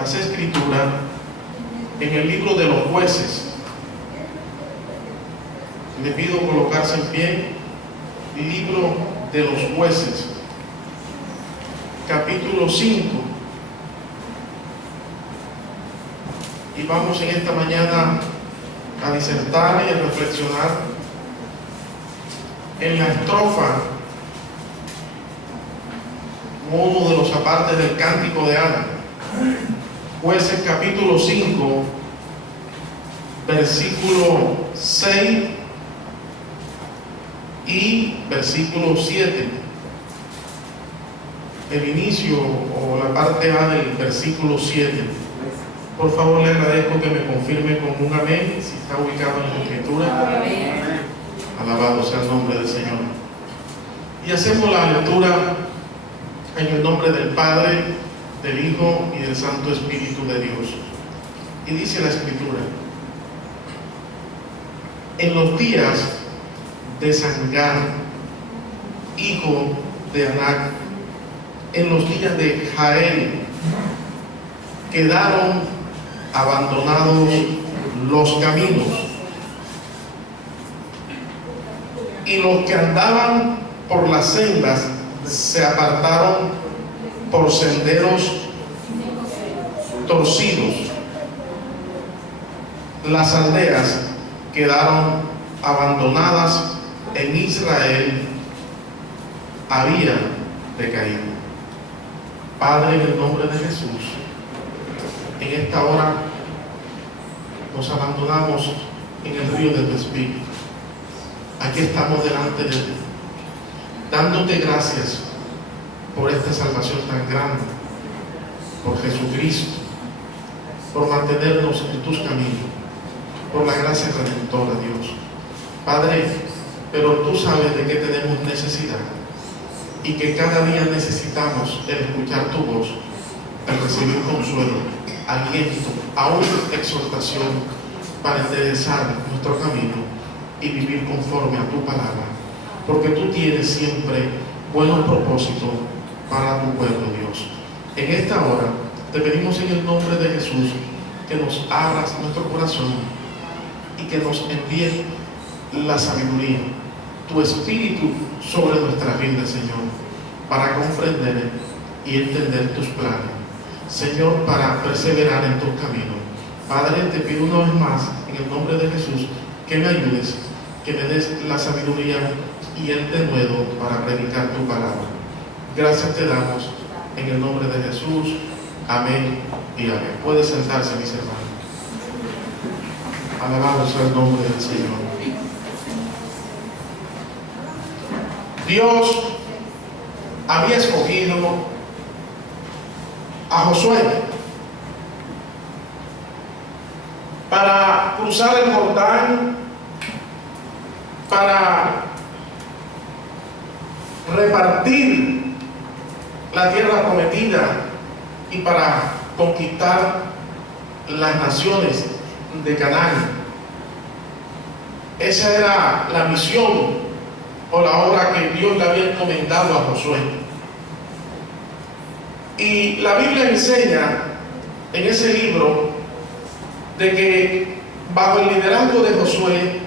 las Escrituras en el libro de los Jueces. Le pido colocarse en pie. Libro de los Jueces, capítulo 5. Y vamos en esta mañana a disertar y a reflexionar en la estrofa, uno de los apartes del Cántico de Ana. Jueces capítulo 5, versículo 6 y versículo 7. El inicio o la parte A del versículo 7. Por favor, le agradezco que me confirme con un amén si está ubicado en la Escritura. Amén. Alabado sea el nombre del Señor. Y hacemos la lectura en el nombre del Padre, del Hijo y del Santo Espíritu de Dios. Y dice la Escritura: en los días de Sangar, hijo de Anac, en los días de Jael, quedaron abandonados los caminos, y los que andaban por las sendas se apartaron por senderos torcidos. Las aldeas quedaron abandonadas, en Israel había decaído. Padre, en el nombre de Jesús, en esta hora nos abandonamos en el río de tu Espíritu. Aquí estamos delante de ti, dándote gracias por esta salvación tan grande, por Jesucristo, por mantenernos en tus caminos, por la gracia redentora, Dios. Padre, pero tú sabes de qué tenemos necesidad y que cada día necesitamos el escuchar tu voz, el recibir consuelo, aliento, aún exhortación para enderezar nuestro camino y vivir conforme a tu palabra, porque tú tienes siempre buenos propósitos para tu pueblo, Dios. En esta hora te pedimos en el nombre de Jesús que nos abras nuestro corazón y que nos envíes la sabiduría, tu Espíritu sobre nuestras vidas, Señor, para comprender y entender tus planes, Señor, para perseverar en tus caminos. Padre, te pido una vez más, en el nombre de Jesús, que me ayudes, que me des la sabiduría y el denuedo para predicar tu palabra. Gracias te damos, en el nombre de Jesús. Amén y amén. Puede sentarse, mis hermanos. Alabado sea el nombre del Señor. Dios había escogido a Josué para cruzar el Jordán, para repartir la tierra prometida y para conquistar las naciones de Canaán. Esa era la misión o la obra que Dios le había encomendado a Josué. Y la Biblia enseña en ese libro de que bajo el liderazgo de Josué,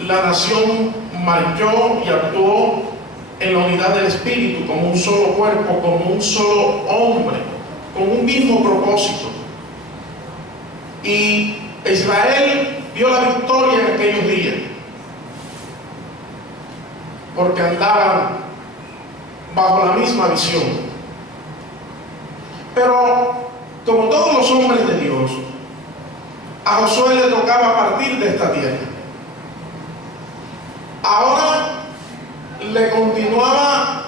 la nación marchó y actuó en la unidad del Espíritu, como un solo cuerpo, como un solo hombre, con un mismo propósito. Y Israel vio la victoria en aquellos días, porque andaban bajo la misma visión. Pero, como todos los hombres de Dios, a Josué le tocaba partir de esta tierra. Ahora le continuaba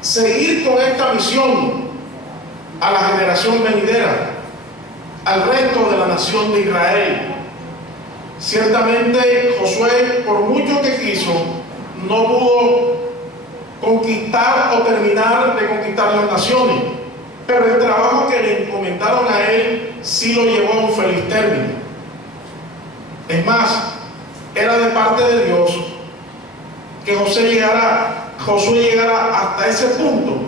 seguir con esta misión a la generación venidera, al resto de la nación de Israel. Ciertamente Josué, por mucho que quiso, no pudo conquistar o terminar de conquistar las naciones, pero el trabajo que le encomendaron a él sí lo llevó a un feliz término. Es más, era de parte de Dios que Josué llegara hasta ese punto,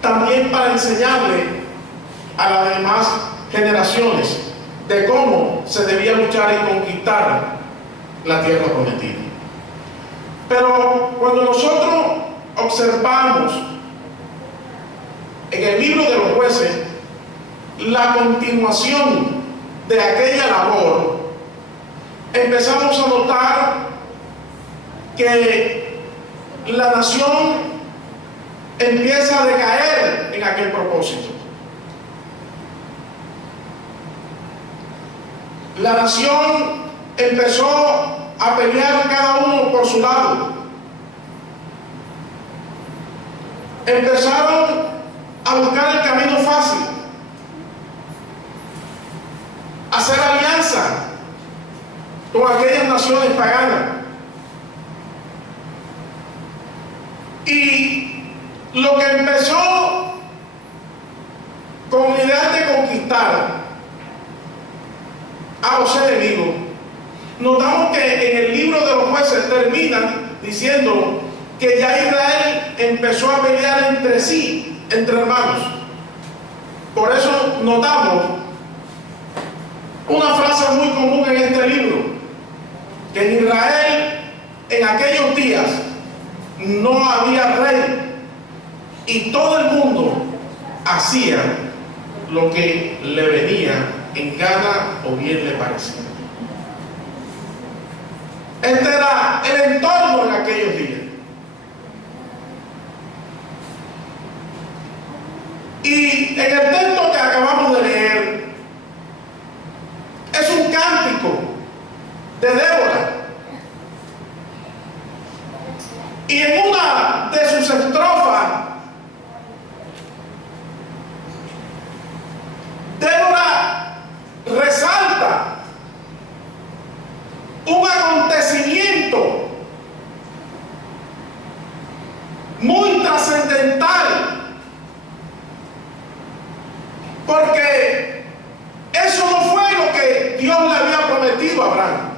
también para enseñarle a las demás generaciones de cómo se debía luchar y conquistar la tierra prometida. Pero cuando nosotros observamos en el libro de los Jueces la continuación de aquella labor, empezamos a notar que la nación empieza a decaer en aquel propósito. La nación empezó a pelear cada uno por su lado. Empezaron a buscar el camino fácil, a hacer alianza con aquellas naciones paganas. Y lo que empezó con la idea de conquistar a los enemigos, notamos que en el libro de los Jueces terminan diciendo que ya Israel empezó a pelear entre sí, entre hermanos. Por eso notamos una frase muy común en este libro, que en Israel en aquellos días no había rey y todo el mundo hacía lo que le venía en gana o bien le parecía. Este era el entorno en aquellos días. Y en el texto que acabamos de leer es un cántico de Débora. Y en una de sus estrofas, Débora resalta un acontecimiento muy trascendental, porque eso no fue lo que Dios le había prometido a Abraham.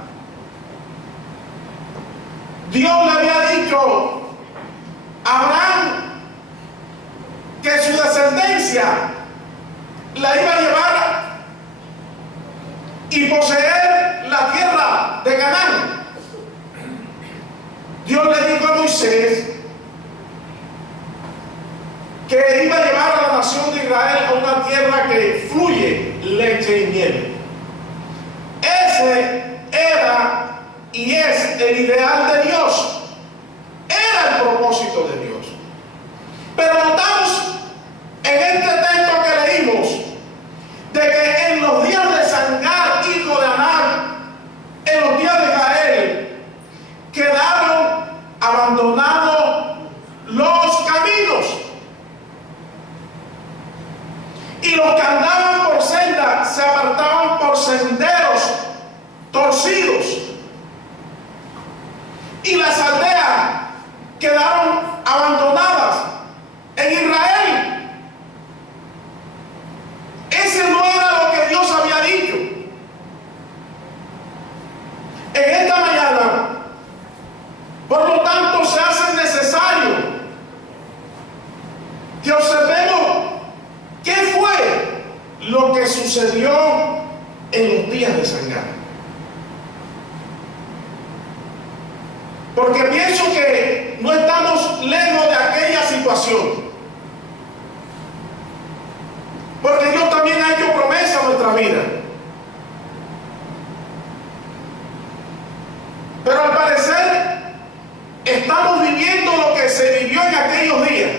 Dios le había dicho a Abraham que su descendencia la iba a llevar y poseer la tierra de Canaán. Dios le dijo a Moisés que iba a llevar a la nación de Israel a una tierra que fluye leche y miel. Ese era y es el ideal de Dios. Era el propósito de Dios. Pero notamos en este texto que leímos de que en los días de Sangar, hijo de Anar, en los días de Jael, quedaron abandonados los caminos, y los que andaban por senda se apartaban por senderos torcidos, y las aldeas quedaron abandonadas en Israel. Ese no era lo que Dios había dicho. En esta mañana, por lo tanto, se hace necesario que observemos qué fue lo que sucedió en los días de Sangar. Porque pienso que no estamos lejos de aquella situación. Porque Dios también ha hecho promesa a nuestra vida. Pero al parecer estamos viviendo lo que se vivió en aquellos días.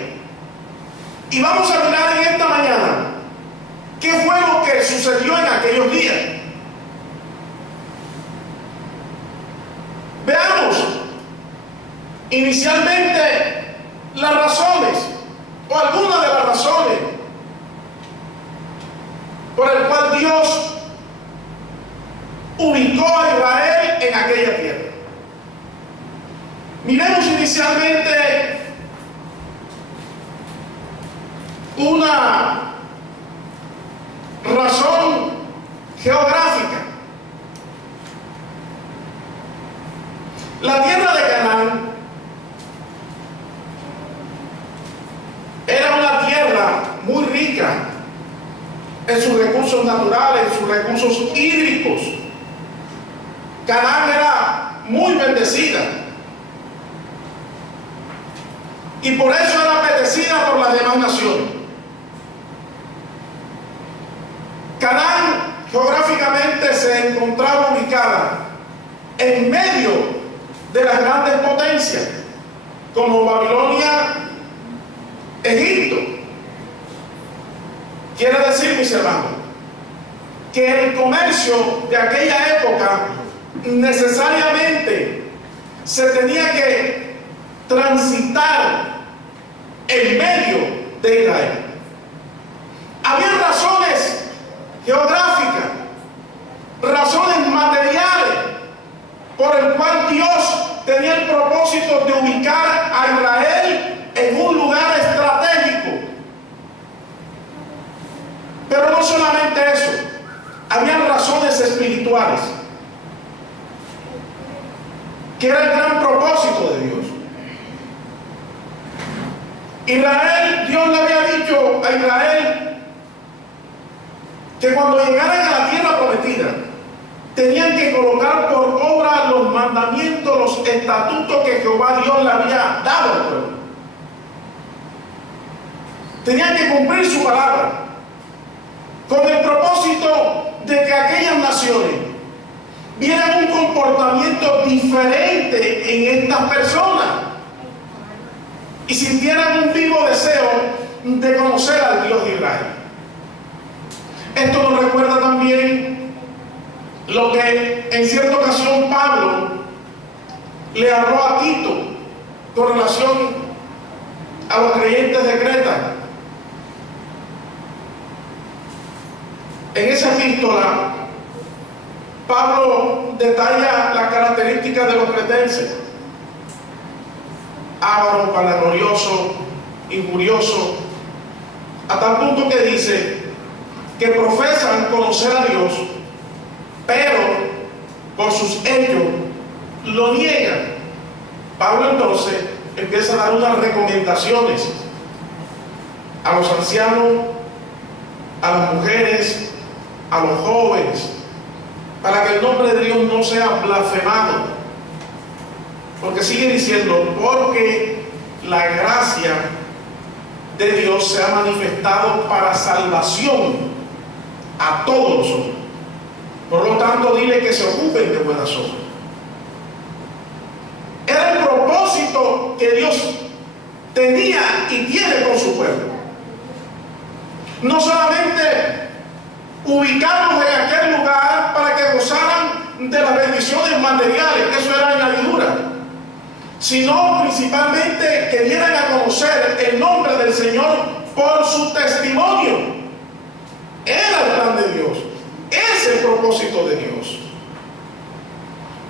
Y vamos a mirar en esta mañana qué fue lo que sucedió en aquellos días. Veamos inicialmente las razones, o algunas de las razones por el cual Dios ubicó a Israel en aquella tierra. Miremos inicialmente una razón geográfica. La tierra de Canaán era una tierra muy rica en sus recursos naturales, en sus recursos hídricos. Canaán era muy bendecida y por eso era apetecida por las demás naciones. Canaán geográficamente se encontraba ubicada en medio de las grandes potencias como Babilonia, Egipto. Quiere decir, mis hermanos, que el comercio de aquella época necesariamente se tenía que transitar en medio de Israel. Había razones geográficas, razones materiales, por el cual Dios tenía el propósito de ubicar a Israel en un lugar estratégico. Pero no solamente eso, habían razones espirituales, que era el gran propósito de Dios. Israel, Dios le había dicho a Israel que cuando llegaran a la tierra prometida, tenían que colocar por obra los mandamientos, los estatutos que Jehová Dios le había dado al pueblo. Tenían que cumplir su palabra, con el propósito de que aquellas naciones vieran un comportamiento diferente en estas personas y sintieran un vivo deseo de conocer al Dios de Israel. Esto nos recuerda también lo que en cierta ocasión Pablo le habló a Tito con relación a los creyentes de Creta. En esa epístola, Pablo detalla las características de los cretenses: avaro, vanaglorioso, injurioso, a tal punto que dice que profesan conocer a Dios, pero por sus hechos lo niegan. Pablo entonces empieza a dar unas recomendaciones a los ancianos, a las mujeres, a los jóvenes, para que el nombre de Dios no sea blasfemado. Porque sigue diciendo, porque la gracia de Dios se ha manifestado para salvación a todos los hombres. Por lo tanto, dile que se ocupen de buenas obras. Era el propósito que Dios tenía y tiene con su pueblo. No solamente ubicarlos en aquel lugar para que gozaran de las bendiciones materiales, eso era añadidura, sino principalmente que dieran a conocer el nombre del Señor por su testimonio. Era el plan de Dios, es el propósito de Dios.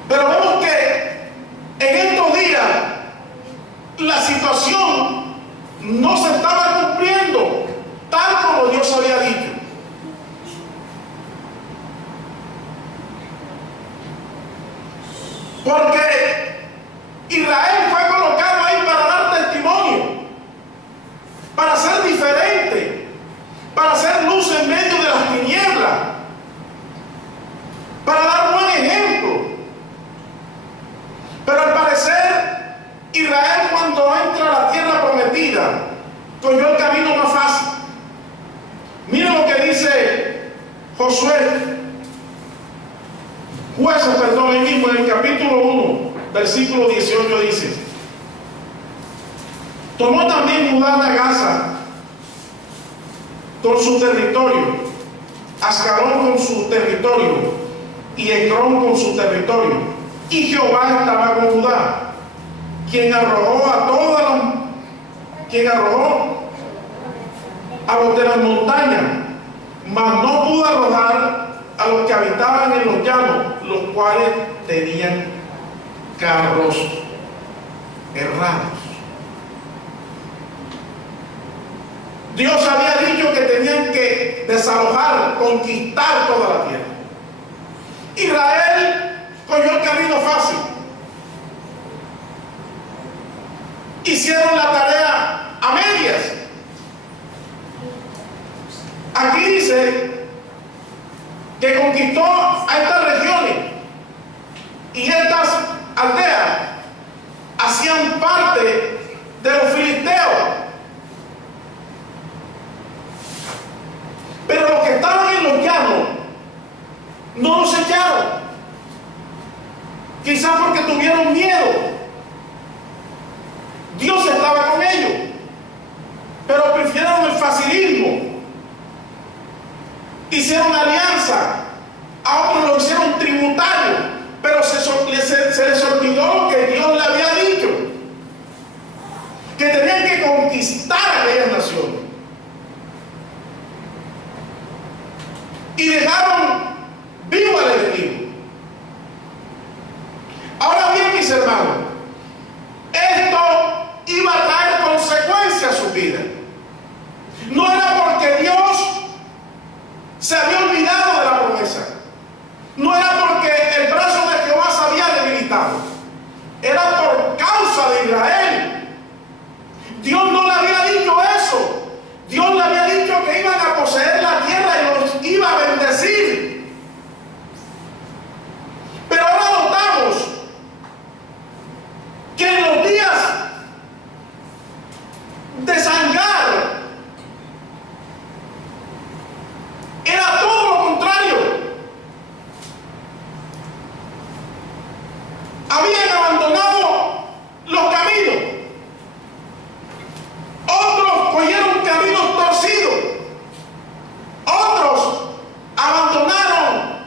Pero vemos que en estos días la situación no se estaba cumpliendo tal como Dios había dicho. Porque Israel fue colocado ahí para dar testimonio, para ser diferente, para ser luz en medio de las tinieblas, para dar buen ejemplo. Pero al parecer, Israel, cuando entra a la tierra prometida, cogió el camino más fácil. Miren lo que dice Jueces, ahí mismo en el capítulo 1, versículo 18 dice: tomó también Judá la Gaza con su territorio, Ascalón con su territorio y Ecrón con su territorio. Y Jehová estaba con Judá, quien arrojó a los de las montañas, mas no pudo arrojar a los que habitaban en los llanos, los cuales tenían carros errados. Dios había dicho que tenían que desalojar, conquistar toda la tierra. Israel cogió el camino fácil. Hicieron la tarea a medias. Aquí dice que conquistó a estas regiones, y estas aldeas hacían parte de los filisteos. Pero los que estaban en los llanos no los echaron, quizás porque tuvieron miedo. Dios estaba con ellos, pero prefirieron el facilismo. Hicieron alianza, a otros lo hicieron tributario, pero se les olvidó lo que Dios le había dicho, que tenían que conquistar aquellas naciones. Y dejaron vivo al enemigo. Ahora bien, mis hermanos, esto iba a traer consecuencias a su vida. No era porque Dios se había olvidado de la promesa. No era porque el brazo de Jehová se había debilitado. Era por causa de Israel. Dios no le había dicho eso. Dios le había dicho que iban a poseer la tierra y los iba a bendecir. Pero ahora notamos que en los días de Sangar era todo lo contrario. Habían abandonado los caminos. Otros cogieron caminos torcidos. Otros abandonaron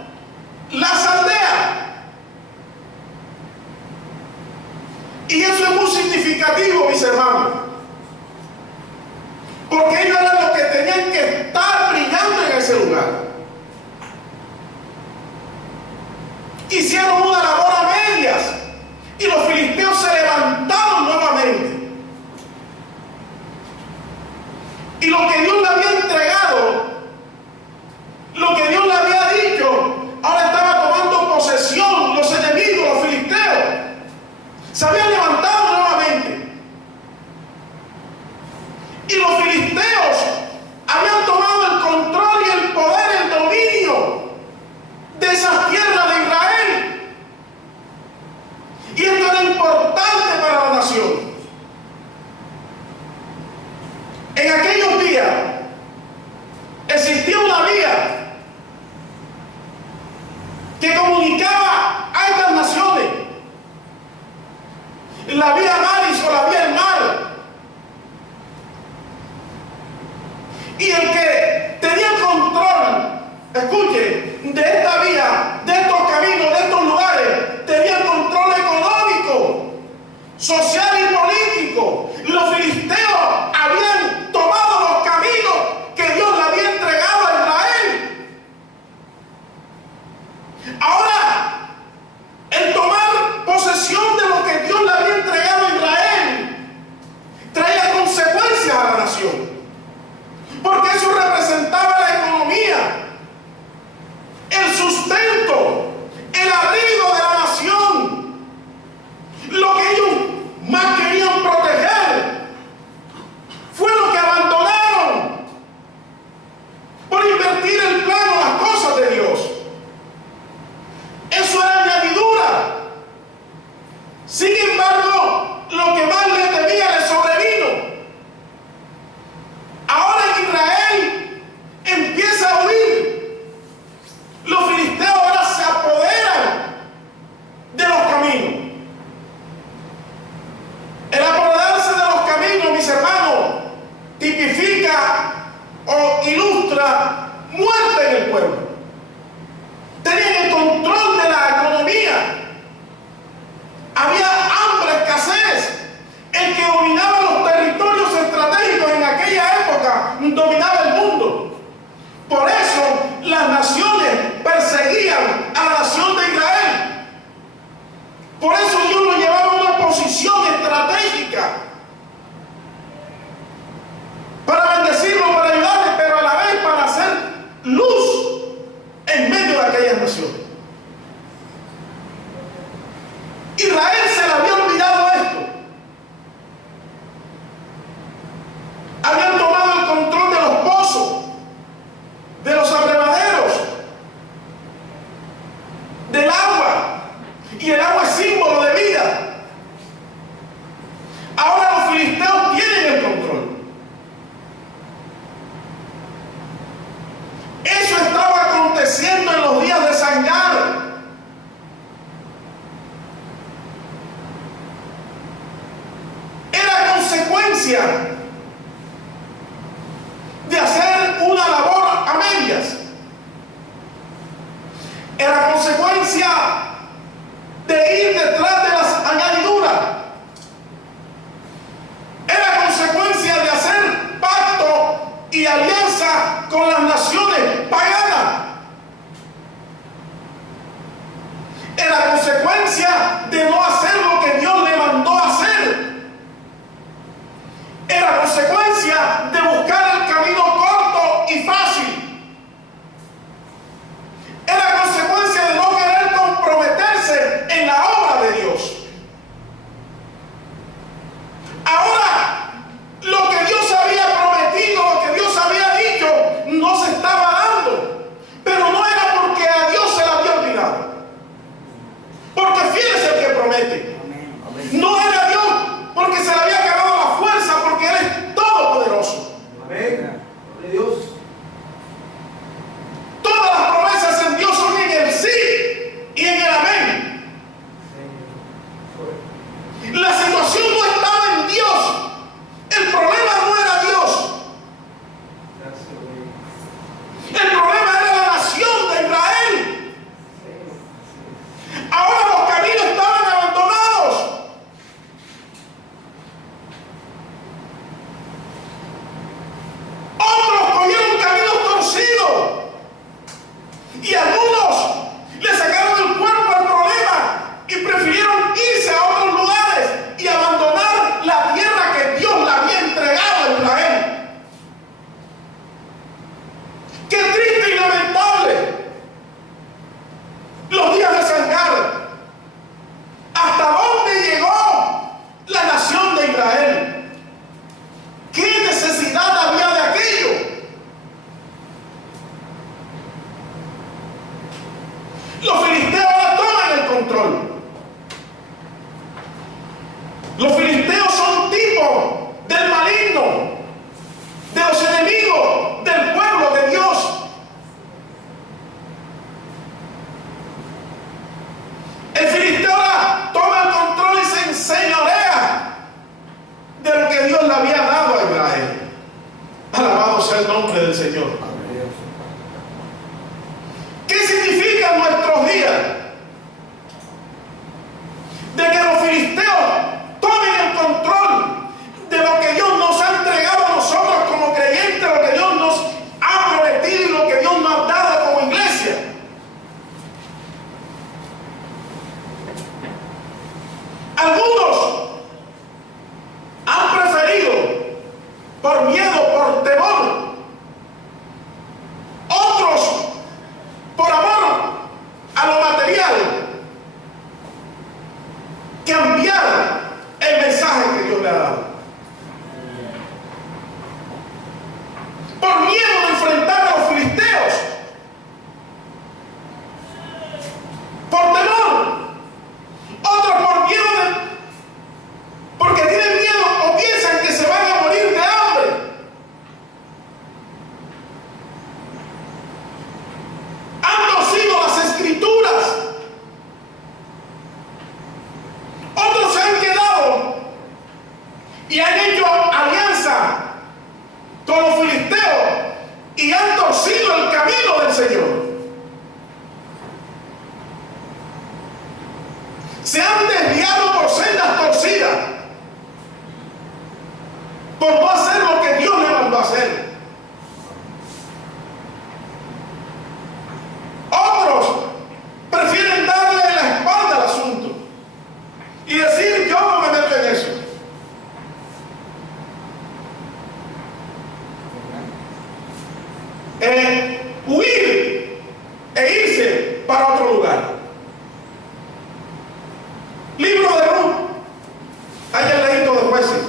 las aldeas. Y eso es muy significativo, mis hermanos, porque ellos eran los que tenían que estar brillando en ese lugar. Hicieron una labor a medias y los filisteos se levantaron nuevamente. Y lo que Dios le había entregado, lo que Dios le había dicho, ahora estaba tomando posesión. Los enemigos, los filisteos, se habían levantado nuevamente. Y los filisteos habían tomado el control y el poder, el dominio de esas tierras de Israel. Y esto era importante para la nación. En aquellos días existía una vía que comunicaba a estas naciones. La vía Maris o la vía el mar. Y el que tenía control, escuche, de esta vía, de estos caminos, de estos lugares, tenía control económico, social y político. Los filisteos habían tomado los caminos que Dios le había entregado a Israel. Ahora, el tomar posesión de lo que Dios le había entregado a Israel traía consecuencias a la nación, porque eso representaba la economía, el sustento con las naciones paganas. Era consecuencia de no hacer lo que Dios le mandó a hacer. Era consecuencia de buscar el camino corto y fácil. Era consecuencia de no querer comprometerse en la obra de Dios. Ahora, lo que Dios había prometido, lo que Dios había dicho, no se estaba dando. Pero no era porque a Dios se le había olvidado. Porque fiel es el que promete. No era Dios porque se le había acabado la fuerza, porque Él es todopoderoso. Amén. Dios. Todas las promesas en Dios son en el sí y en el amén. La situación no estaba en Dios. El problema no era Dios. El problema era la nación de Israel. Ahora los caminos estaban abandonados. Otros cogieron caminos torcidos. Y algunos le sacaron el cuerpo al problema y prefirieron irse a otros lugares y abandonar la tierra que Dios le había entregado a Israel. ¡Qué triste y lamentable! Los días de Sangar. ¿Hasta dónde llegó la nación de Israel? ¿Qué necesidad había de aquello? Los filisteos ahora toman el control. Los filisteos son tipos del maligno, de los enemigos del pueblo de Dios. El filisteo ahora toma el control y se enseñorea de lo que Dios le había dado a Israel. Alabado sea el nombre del Señor. ¿Qué significa en nuestros días? De que los filisteos tomen el control de lo que Dios nos ha entregado a nosotros como creyentes, lo que Dios nos ha prometido y lo que Dios nos ha dado como iglesia. Algunos han preferido, por miedo, por temor, otros por amor a lo material, cambiar el mensaje que Dios le ha dado. Por miedo de enfrentar a los filisteos, por temor, otros por miedo porque tienen miedo o piensan que se van a morir de hambre. Han torcido las escrituras. Otros se han quedado y han hecho alianza con los filisteos y han torcido el camino del Señor. Se han desviado por sendas torcidas, por no hacer lo que Dios le mandó a hacer. Otros prefieren darle la espalda al asunto y decir: yo no me meto en eso. Huir e irse para otro lugar. Libro de Ruth, hay el leído de Jueces.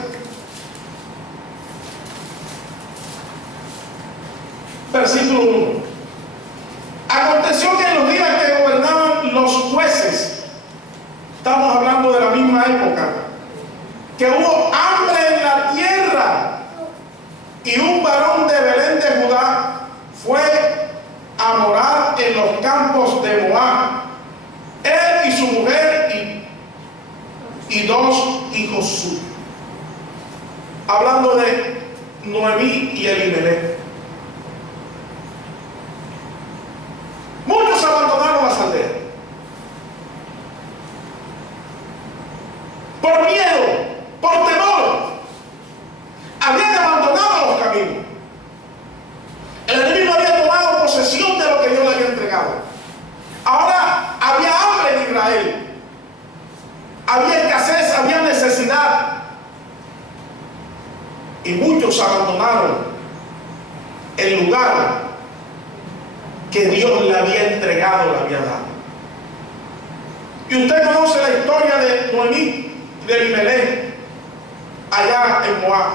Versículo 1. Aconteció que en los días que gobernaban los jueces, estamos hablando de la misma época, que hubo hambre en la tierra, y un varón de Belén de Judá fue a morar en los campos de Moab, él y su mujer y dos hijos suyos. Hablando de Noemí y Elimelech. Muchos abandonaron las aldeas por miedo, por temor. Habían abandonado los caminos. El enemigo muchos abandonaron el lugar que Dios le había entregado, le había dado. Y usted conoce la historia de Noemí y de Elimelech allá en Moab.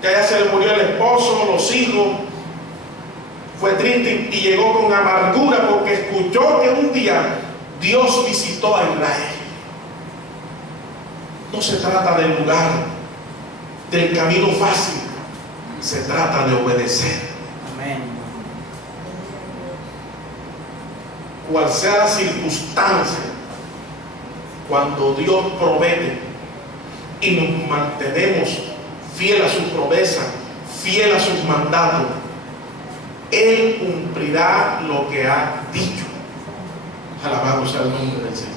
Que allá se le murió el esposo, los hijos. Fue triste y llegó con amargura porque escuchó que un día Dios visitó a Israel. No se trata del lugar, del camino fácil. Se trata de obedecer. Amén. Cual sea la circunstancia, cuando Dios promete y nos mantenemos fiel a su promesa, fiel a sus mandatos, Él cumplirá lo que ha dicho. Alabado sea el nombre del Señor.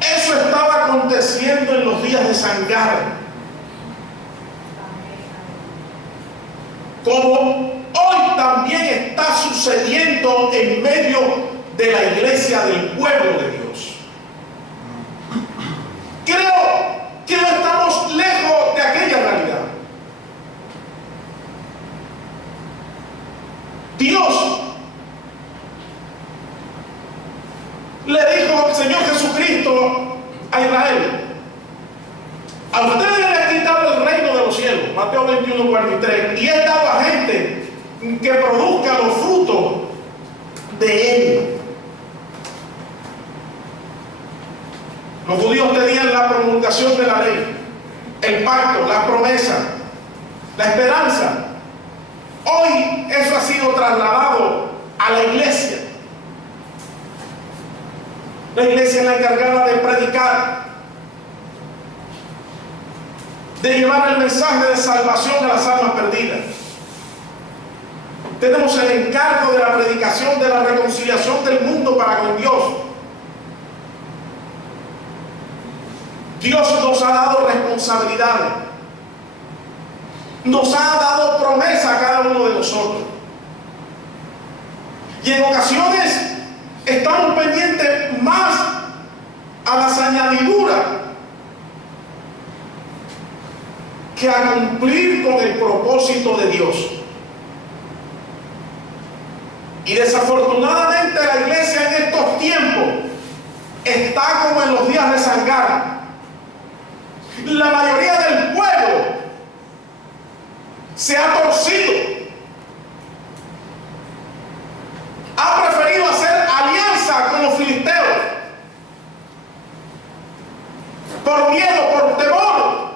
Eso estaba aconteciendo en los días de Sangar. Como hoy también está sucediendo en medio de la iglesia del pueblo de Dios. Creo que no estamos lejos de aquella realidad. Dios le dijo al Señor Jesucristo a Israel: a ustedes les he quitado el reino de los cielos, Mateo 21:43, y he dado a gente que produzca los frutos de él. Los judíos tenían la promulgación de la ley, el pacto, la promesa, la esperanza. Hoy eso ha sido trasladado a la iglesia. La iglesia es la encargada de predicar, de llevar el mensaje de salvación a las almas perdidas. Tenemos el encargo de la predicación de la reconciliación del mundo para con Dios. Dios nos ha dado responsabilidades, nos ha dado promesa a cada uno de nosotros. Y en ocasiones estamos pendientes más a las añadiduras que a cumplir con el propósito de Dios. Y desafortunadamente la iglesia en estos tiempos está como en los días de Sangar. La mayoría del pueblo se ha torcido, ha preferido hacer alianza con los filisteos por miedo, por temor.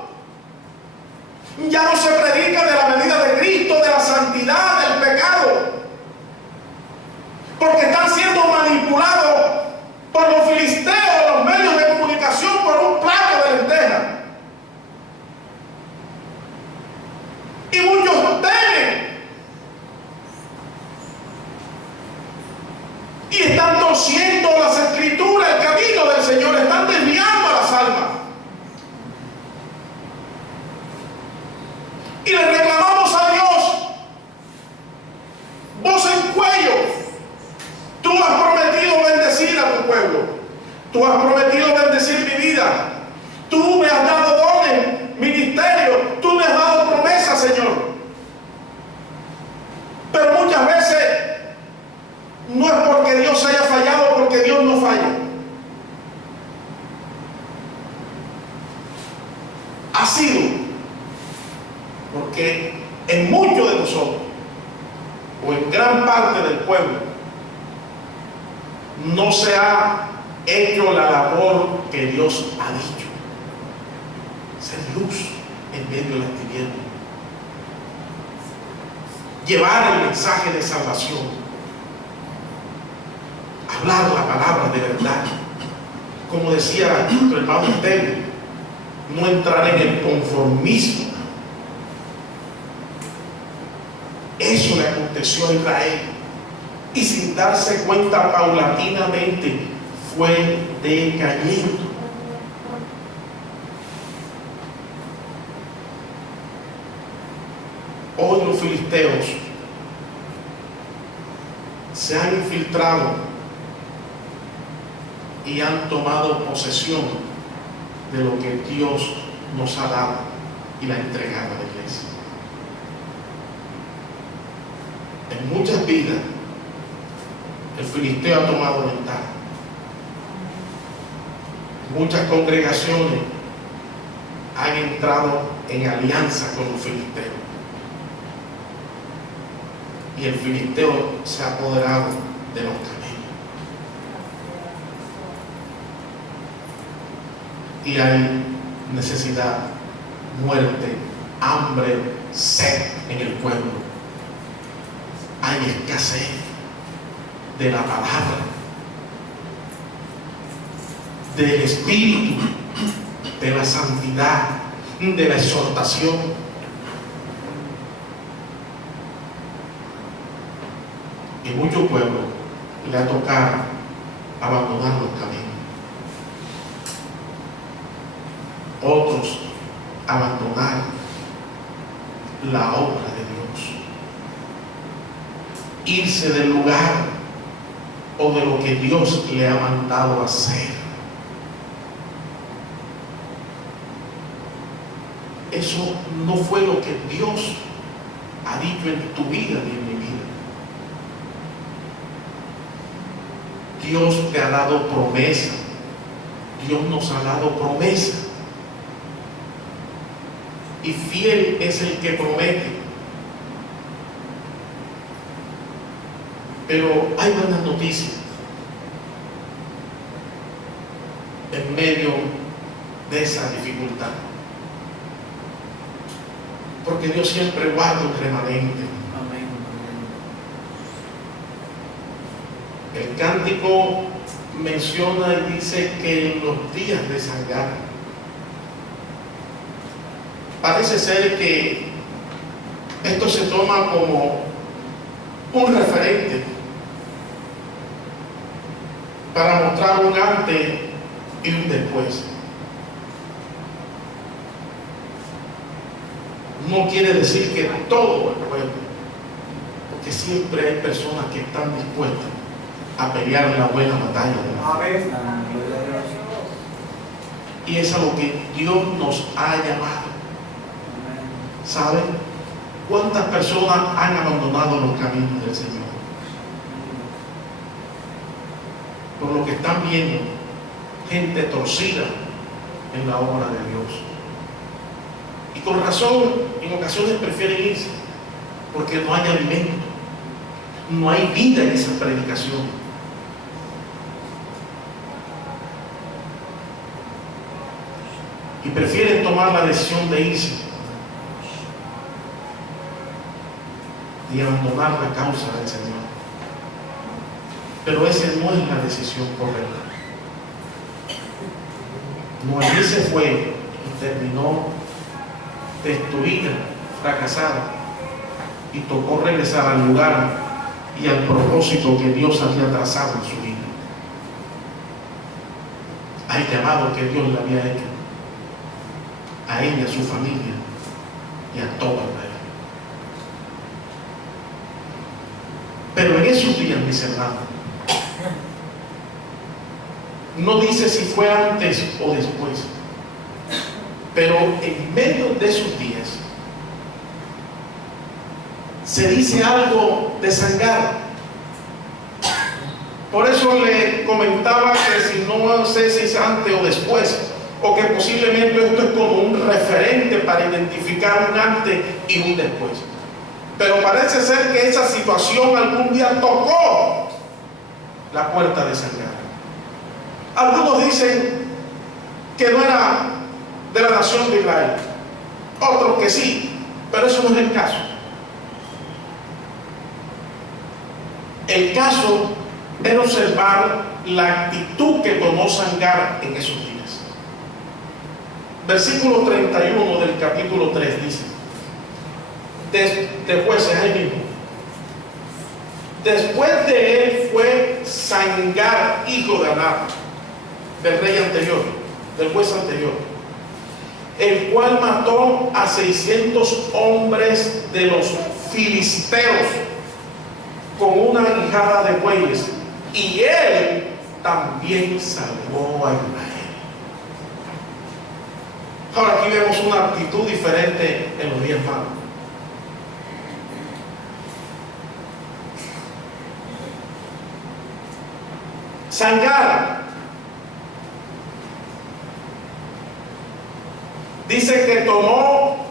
Ya no se predica de la venida de Cristo, de la santidad, del pecado, porque están siendo manipulados por los filisteos, los medios de comunicación, por un plato de lentejas. Y muchos temen y están torciendo las escrituras, el camino del Señor, están desviando a las almas. Y le reclamamos a Dios, voz en cuello: tú has prometido bendecir a tu pueblo, tú has prometido bendecir mi vida, tú me has dado dones, ministerio, tú me has dado promesas, Señor. Pero muchas veces no es porque Dios haya fallado, porque Dios no falla. Ha sido porque en muchos de nosotros, o en gran parte del pueblo, no se ha hecho la labor que Dios ha dicho: ser luz en medio de las tinieblas, llevar el mensaje de salvación, hablar la palabra de verdad. Como decía nuestro hermano Esteban, no entrar en el conformismo. Eso le aconteció a Israel, y sin darse cuenta, paulatinamente fue decayendo. Hoy los filisteos se han infiltrado y han tomado posesión de lo que Dios nos ha dado y la ha entregado a la iglesia. En muchas vidas el filisteo ha tomado ventaja. Muchas congregaciones han entrado en alianza con los filisteos y el filisteo se ha apoderado de los caminos. Y hay necesidad, muerte, hambre, sed en el pueblo. Hay escasez de la palabra, del espíritu, de la santidad, de la exhortación. Y muchos pueblos le ha tocado abandonar los caminos. Otros abandonar la obra de Dios. Irse del lugar o de lo que Dios le ha mandado a hacer. Eso no fue lo que Dios ha dicho en tu vida ni en mi vida. Dios te ha dado promesa. Dios nos ha dado promesa. Y fiel es el que promete. Pero hay buenas noticias en medio de esa dificultad. Porque Dios siempre guarda un remanente. Amén. El cántico menciona y dice que en los días de Sangar, parece ser que esto se toma como un referente para mostrar un antes y un después. No quiere decir que todo el pueblo, porque siempre hay personas que están dispuestas a pelear la buena batalla de la fe. Y es a lo que Dios nos ha llamado. ¿Saben cuántas personas han abandonado los caminos del Señor? Por lo que están viendo, gente torcida en la obra de Dios. Y con razón, en ocasiones prefieren irse, porque no hay alimento, no hay vida en esa predicación. Y prefieren tomar la decisión de irse y abandonar la causa del Señor. Pero esa no es la decisión correcta. Noemí se fue y terminó destruida, fracasada, y tocó regresar al lugar y al propósito que Dios había trazado en su vida, al llamado que Dios le había hecho a ella, a su familia y a todo Israel. Pero en esos días, mis hermanos, no dice si fue antes o después, pero en medio de esos días se dice algo de Sangar. Por eso le comentaba que si no sé si es antes o después, o que posiblemente esto es como un referente para identificar un antes y un después. Pero parece ser que esa situación algún día tocó la puerta de Sangar. Algunos dicen que no era de la nación de Israel, otros que sí, pero eso no es el caso. El caso es observar la actitud que tomó Sangar en esos días. Versículo 31 del capítulo 3 dice, de Jueces, ahí mismo: después de él fue Sangar, hijo de Anat, del rey anterior, del juez anterior, el cual mató a 600 hombres de los filisteos con una guijada de bueyes, y él también salvó a Israel. Ahora aquí vemos una actitud diferente en los 10 magos. Sangar dice que tomó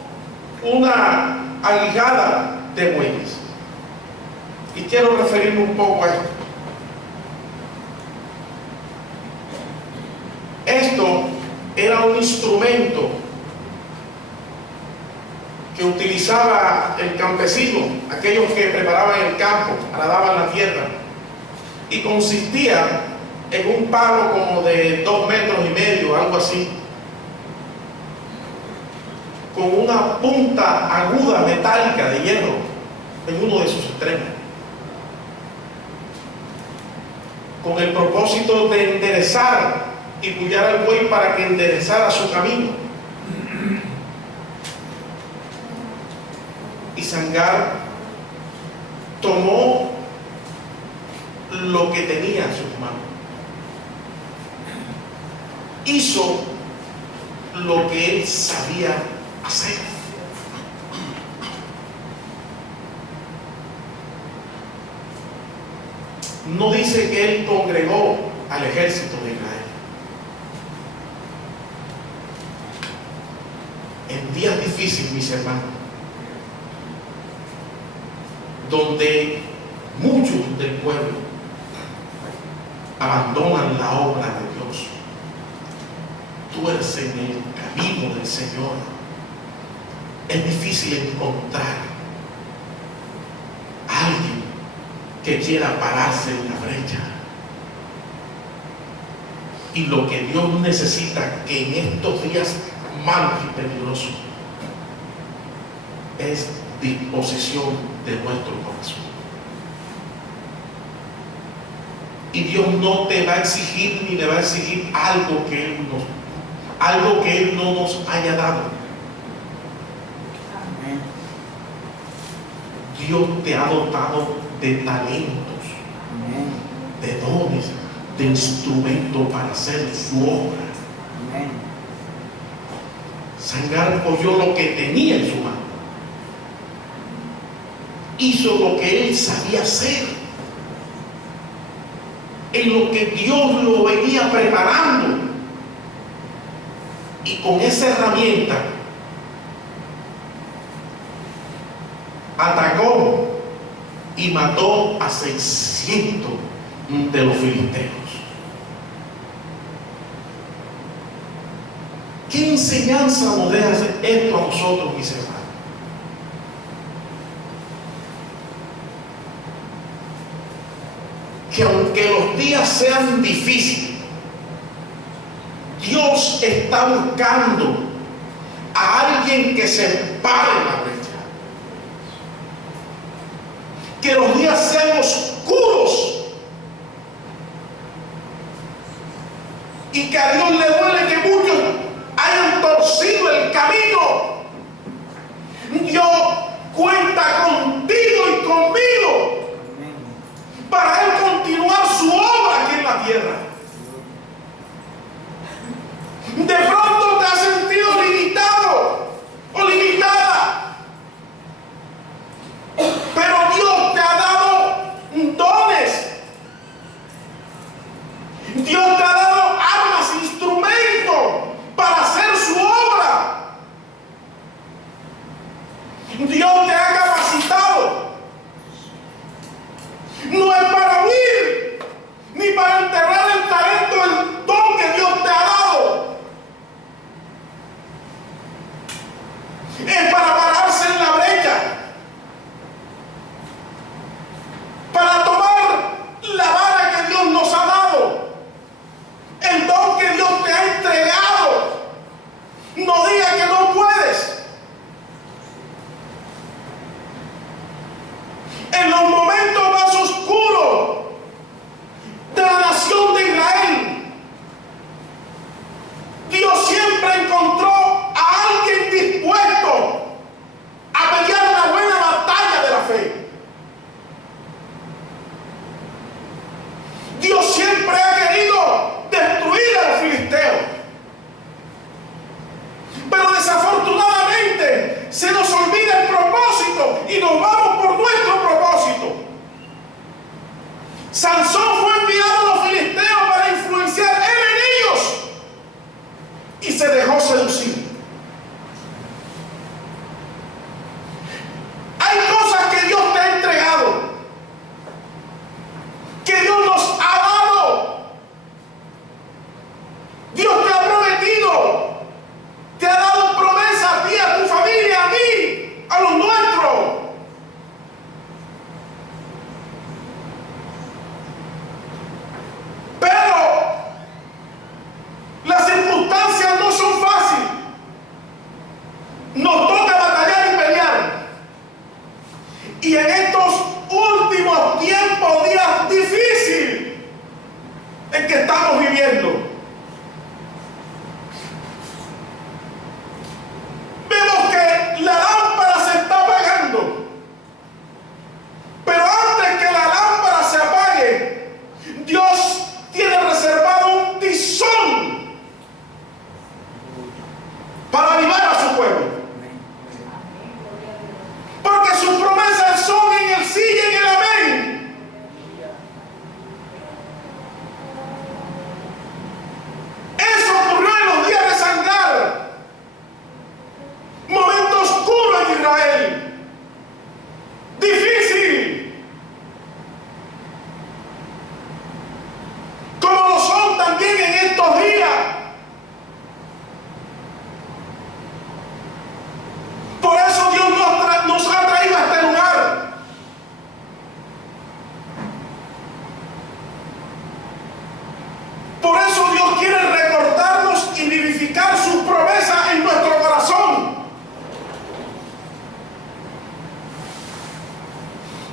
una aguijada de bueyes. Y quiero referirme un poco a esto. Esto era un instrumento que utilizaba el campesino, aquellos que preparaban el campo, aradaban la tierra, y consistía en un palo como de 2,5 metros, algo así, con una punta aguda metálica de hierro en uno de sus extremos, con el propósito de enderezar y pullar al buey para que enderezara su camino. Y Sangar tomó lo que tenía en sus manos, hizo lo que él sabía hacer. No dice que él congregó al ejército de Israel. En días difíciles, mis hermanos, donde muchos del pueblo abandonan la obra de Dios, tuercen el camino del Señor, es difícil encontrar a alguien que quiera pararse en la brecha. Y lo que Dios necesita que en estos días malos y peligrosos es disposición de nuestro corazón. Y Dios no te va a exigir ni le va a exigir algo que Él no nos haya dado. Amén. Dios te ha dotado de talentos, amén, de dones, de instrumentos para hacer su obra. Amén. Sangar oyó lo que tenía en su mano, hizo lo que él sabía hacer, en lo que Dios lo venía preparando, y con esa herramienta atacó y mató a 600 de los filisteos. ¿Qué enseñanza nos deja esto a nosotros, mis hermanos? Que aunque los días sean difíciles, Dios está buscando a alguien que se pare en la brecha. Que los días sean oscuros y que a Dios le duele que muchos hayan torcido el camino. Dios cuenta contigo y conmigo para Él continuar su obra aquí en la tierra. De pronto te has sentido limitado o limitada, pero Dios te ha dado dones. Dios te ha dado armas, instrumentos para hacer su obra. Dios te ha capacitado. No es para huir ni para enterrar el talento, el don que Dios te ha dado. Es para pararse en la brecha, para tomar la vara que Dios nos ha dado, el don que Dios te ha entregado. No digas que no puedes. En los momentos más oscuros de la nación de Israel, Dios siempre encontró a alguien dispuesto a pelear la buena batalla de la fe. Dios siempre ha querido destruir a los filisteos, pero Y en estos últimos tiempos, días difíciles en que estamos viviendo, vemos que la lámpara se está apagando. Pero antes que la lámpara se apague, Dios tiene reservado un tizón para avivar a su pueblo. Porque sus promesas son en el sí y en el amén. Eso ocurrió en los días de sangrar. Momento oscuro en Israel. Difícil. Como lo son también en estos días. Por eso Dios nos ha traído a este lugar. Por eso Dios quiere recordarnos y vivificar sus promesas en nuestro corazón.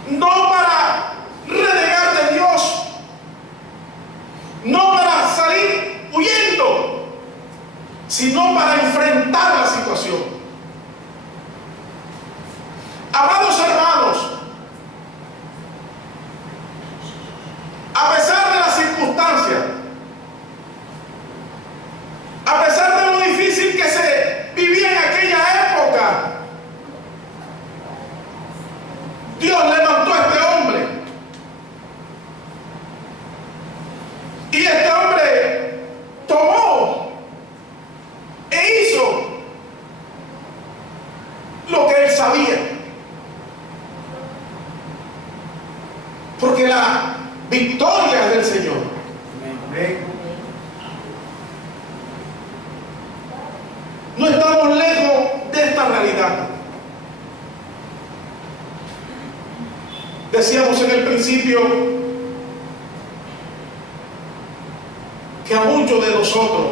No para renegar de Dios, no para salir huyendo, sino para enfrentar la situación. Amados hermanos, a pesar de las circunstancias, a pesar de lo difícil que se vivía en aquella época, Dios levantó a este hombre. Y este hombre tomó e hizo lo que él sabía. Porque la victoria es del Señor. No estamos lejos de esta realidad. Decíamos en el principio que a muchos de nosotros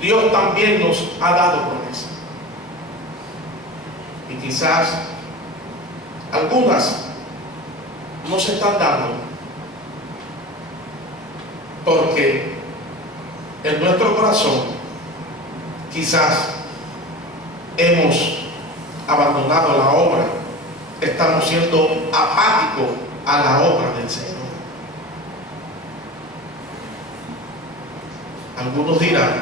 Dios también nos ha dado promesas. Y quizás algunas no se están dando porque en nuestro corazón quizás hemos abandonado la obra, estamos siendo apáticos a la obra del Señor. Algunos dirán,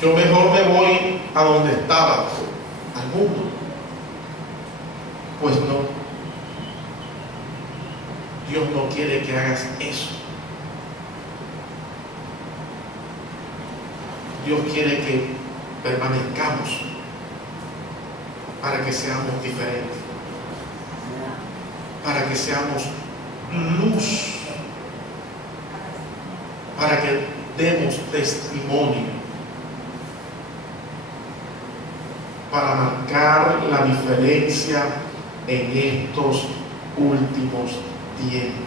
yo mejor me voy a donde estaba, al mundo. Pues no. Dios no quiere que hagas eso. Dios quiere que permanezcamos para que seamos diferentes, para que seamos luz, para que demos testimonio, para marcar la diferencia en estos últimos tiempos.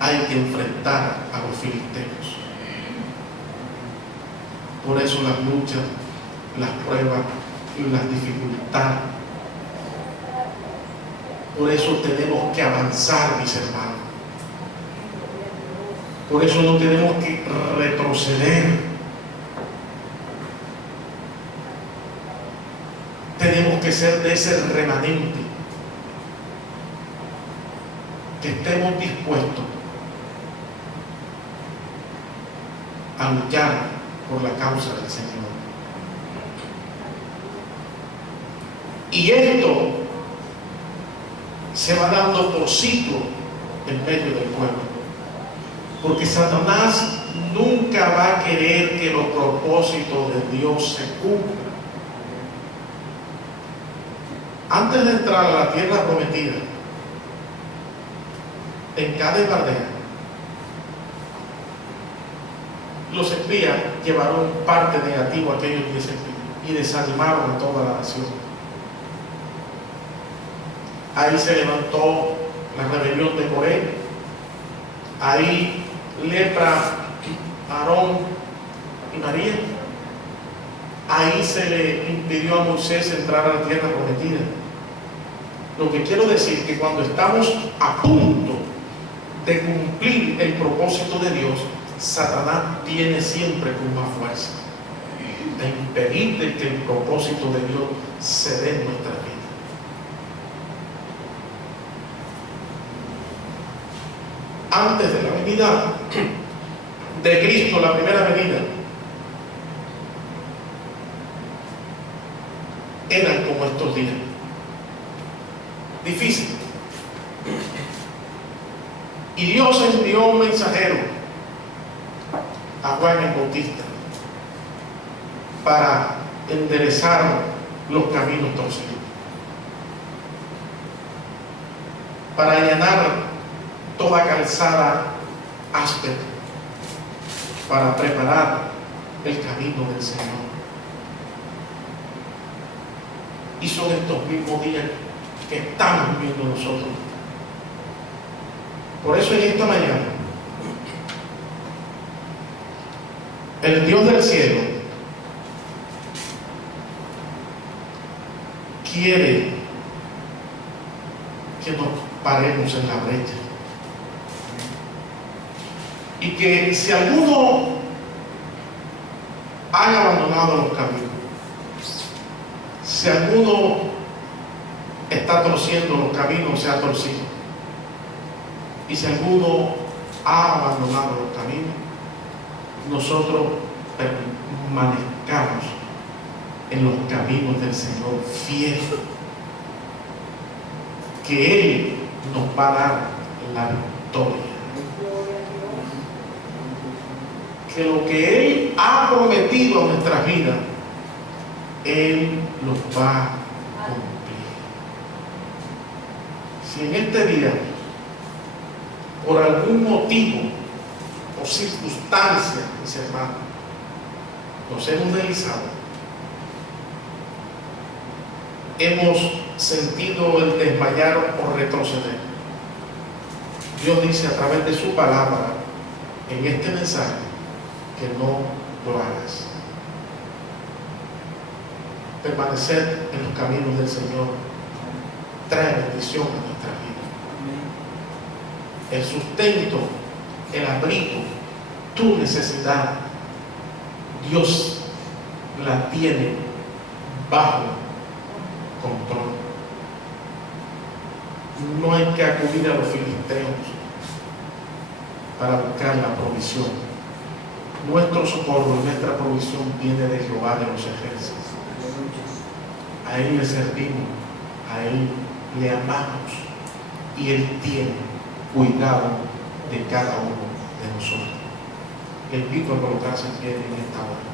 Hay que enfrentar a los filisteos. Por eso las luchas, las pruebas y las dificultades. Por eso tenemos que avanzar, mis hermanos. Por eso no tenemos que retroceder. Tenemos que ser de ese remanente, que estemos dispuestos a luchar por la causa del Señor. Y esto se va dando por ciclo en medio del pueblo, porque Satanás nunca va a querer que los propósitos de Dios se cumplan. Antes de entrar a la tierra prometida, en Cades Barnea, los espías llevaron parte negativa a aquellos 10 espías y desanimaron a toda la nación. Ahí se levantó la rebelión de Coré, ahí lepra Aarón y María, ahí se le impidió a Moisés entrar a la tierra prometida. Lo que quiero decir es que cuando estamos a punto de cumplir el propósito de Dios, Satanás viene siempre con más fuerza a impedir de que el propósito de Dios se dé en nuestra vida. Antes de la venida de Cristo, la primera venida, eran como estos días, difíciles. Y Dios envió un mensajero a Juan el Bautista para enderezar los caminos torcidos, para allanar toda calzada áspera, para preparar el camino del Señor. Y son estos mismos días que estamos viviendo nosotros. Por eso en esta mañana, el Dios del cielo quiere que nos paremos en la brecha. Y que si alguno ha abandonado los caminos, si alguno está torciendo los caminos, se ha torcido. Y si alguno ha abandonado los caminos, nosotros permanezcamos en los caminos del Señor fiel, que Él nos va a dar la victoria. Que lo que Él ha prometido a nuestras vidas, Él los va a cumplir. Si en este día, por algún motivo o circunstancia, mis hermanos, nos hemos deslizado, hemos sentido el desmayar o retroceder, Dios dice a través de su palabra en este mensaje que no lo hagas. Permanecer en los caminos del Señor trae bendición a nuestra vida. El sustento, el abrigo, tu necesidad, Dios la tiene bajo control. No hay que acudir a los filisteos para buscar la provisión. Nuestro socorro y nuestra provisión viene de Jehová de los ejércitos. A Él le servimos, a Él le amamos y Él tiene cuidado de cada uno de nosotros. Le invito a colocarse en pie en esta hora.